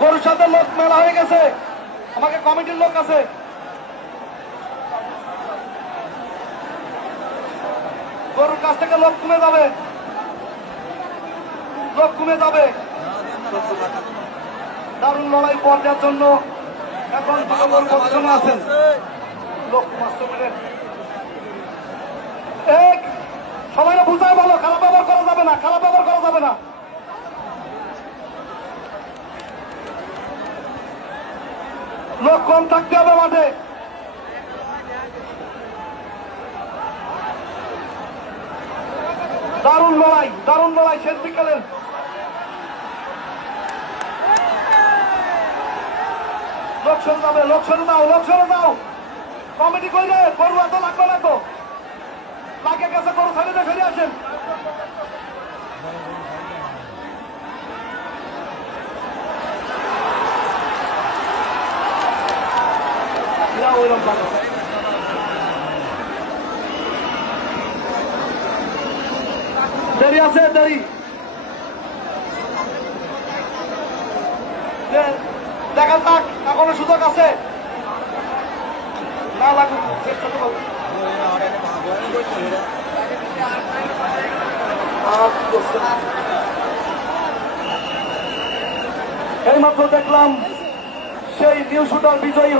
গরুর সাথে লোক মেলা হয়ে গেছে, আমাকে কমিটির লোক আছে, গরুর কাছ থেকে লোক কমে যাবে, লোক কমে যাবে। দারুণ লড়াই পর্যায়ের জন্য এখন পজিশনে আছেন লোক 5 মিনিট। সবাই বুঝায় ভালো, খারাপ ব্যবহার করা যাবে না, খারাপ ব্যবহার করা যাবে না। লোক কম থাকতে হবে মাঠে। দারুণ লড়াই শেষ বিকেলের। লোক সরে যাবে, লোক সরে দাও। কমিটি কইলে গরু এত লাগবে না তো, লাগে গেছে গরু সাইডে ফিরে আসেন। দেরি আছে, দেরি দেখা যাক, এখনো সুযোগ আছে। না লাগুক, এইমাত্র দেখলাম সেই নিউ শুটার বিজয়ী।